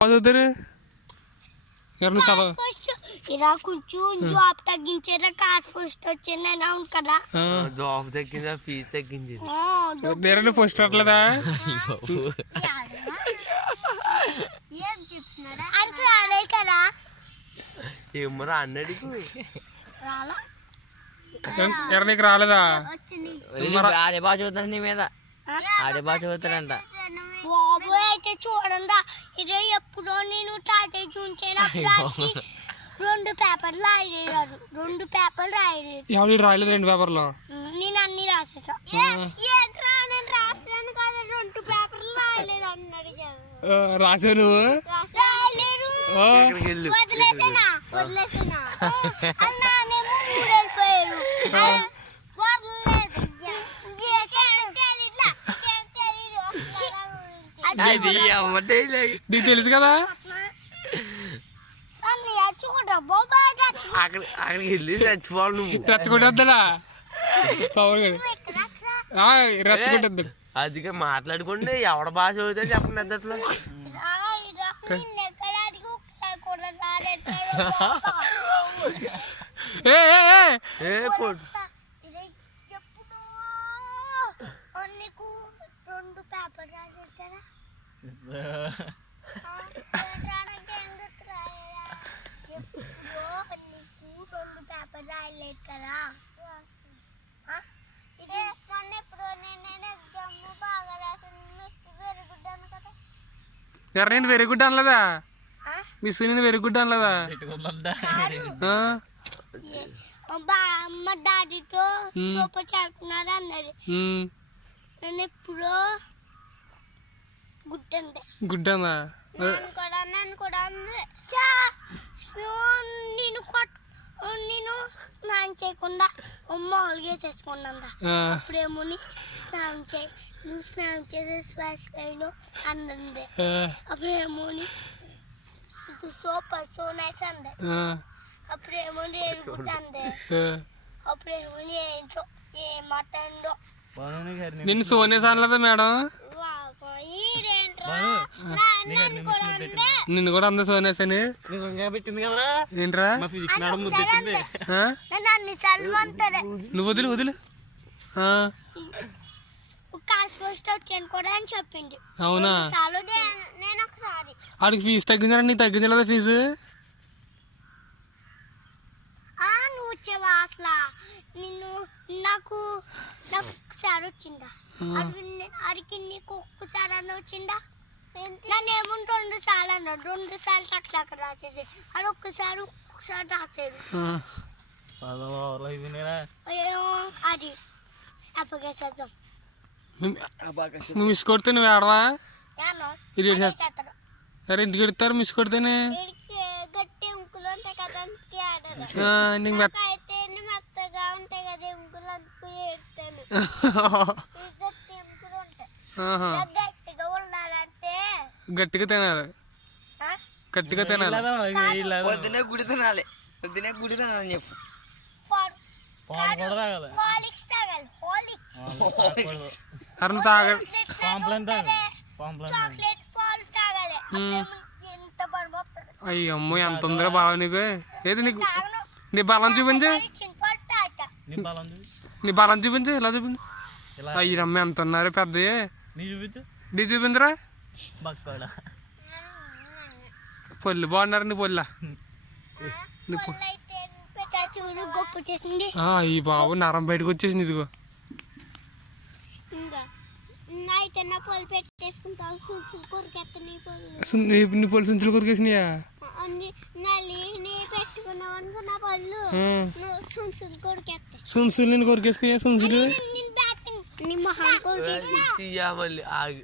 చదువుతారు ఎవరు చదవ ఇలా కొంచెం జాబ్ తగ్గించారా కాస్ ఫస్ట్ వచ్చింది అని అవును కదా జాబ్ తగ్గిందా ఫీజు తగ్గింది నేరండి ఫస్ట్ రావట్లేదా ఏం చెప్తున్నారా అంటే రాలే కదా ఏమరా అన్నడికి రాలా ఎర నీకు రాలేదా ఆడే బాగా చదువుతాను నీ మీద ఆడే బాగా చదువుతాడంట బాబు అయితే చూడండి ఇది ఎప్పుడో నేను తాతయ్య చూంచాను రెండు పేపర్లు రాయలేదు రెండు పేపర్లు రాయలేదు ఎవరు రాయలేదు రెండు పేపర్లో నేను అన్ని రాసేసా ఏంట్రా నేను రాసాను కదా రెండు పేపర్లు రాయలేదు అన్నాడు రాసా నువ్వు రాయలేదు వదిలేసానా అన్నానేమో ఊరెళ్ళిపోయారు నీకు తెలుసు కదా అక్కడికి వెళ్ళి చచ్చిపోవాలి నువ్వు రెచ్చగొట్టేద్దా పవర్ రెచ్చగొట్టేద్దాడు అందుకే మాట్లాడుకోండి ఎవడ భాష అవుతా చెప్పండి అద్దట్లో రెండు పేపర్ రాలేదు కదా రెండు పేపర్ రాయలేదు కదా ఎర్ర నేను వెరీ గుడ్ అనలేదా మీ సునీని వెరీ గుడ్ అనలేదా అమ్మ డాడీతో సూపర్ చెప్తున్నారు అన్నది నేను ఎప్పుడో గుడ్డనా నేను కూడా నేను స్నానం చేయకుండా మామూలుగా వేసేసుకున్నా అప్పుడేమో స్నానం చేయి నువ్వు స్నానం చేసేసి వేసుకోను అన్నది అప్పుడేమో సూపర్ సో నైస్ అంది అప్పుడేమో ఎరుగుతా అంది అప్పుడేమో ఏంటో ఏమంటో నిన్ను సోనేసి అనలేదా మేడం నిన్ను కూడా అంద సోనేసి అని పెట్టింది కదా ఏంట్రా నువ్వు వదిలి వదిలి చెప్పింది అవునా నేను ఒకసారి ఆడికి ఫీజు తగ్గిందా నీకు తగ్గించలేదా ఫీజు నువ్వు వచ్చేవా అసలు నిన్ను నాకు ఒకసారి వచ్చిందా అరికి నీకు ఒక్కసారి అన్న వచ్చిందా నన్ను ఏముంటే 2 సార్లు అన్నాడు 2 సార్లు అక్కడ రాసేసి అది ఒక్కసారి రాసేది అది అప్పగేసేద్దాం నువ్వు మిస్ కొడితే నువ్వు ఆడవా సరే ఎందుకు ఎడతారు మిస్ కొడితేనే గట్టి ఉంకులు ఉంటాయి కదా అయితే మెత్తగా ఉంటాయి కదా ఉంకులు అనుకుని గట్టి ఉంకులు ఉంటాయి గట్టిగా ఉండాలంటే గట్టిగా తినాలి గట్టిగా తినాలి పొద్దునే గుడి తినాలి చెప్పు హాలిక్స్ తాగాలి అరణ తాగాలి చాక్లెట్ పాలు తాగాలి ఎంత పడిపోతుంది అయ్యమ్మో ఎంత ఉందిరా బాగా నీకు ఏది నీకు నీ బలం చూపించు నీ బలం చూపించు ఇలా చూపించు అయ్యమ్మ ఎంత ఉన్నారు పెద్ద నీ చూపించరా పొల్లు బాగున్నారు నీ పొల్లా ఈ బాబు నరం బయటకు వచ్చేసింది ఇదిగో నీ పొల్లు సుంచులు కొరికేసినాయా సున్సులు నేను కొరికేసినాయా సున్సులు మళ్ళీ ఆగి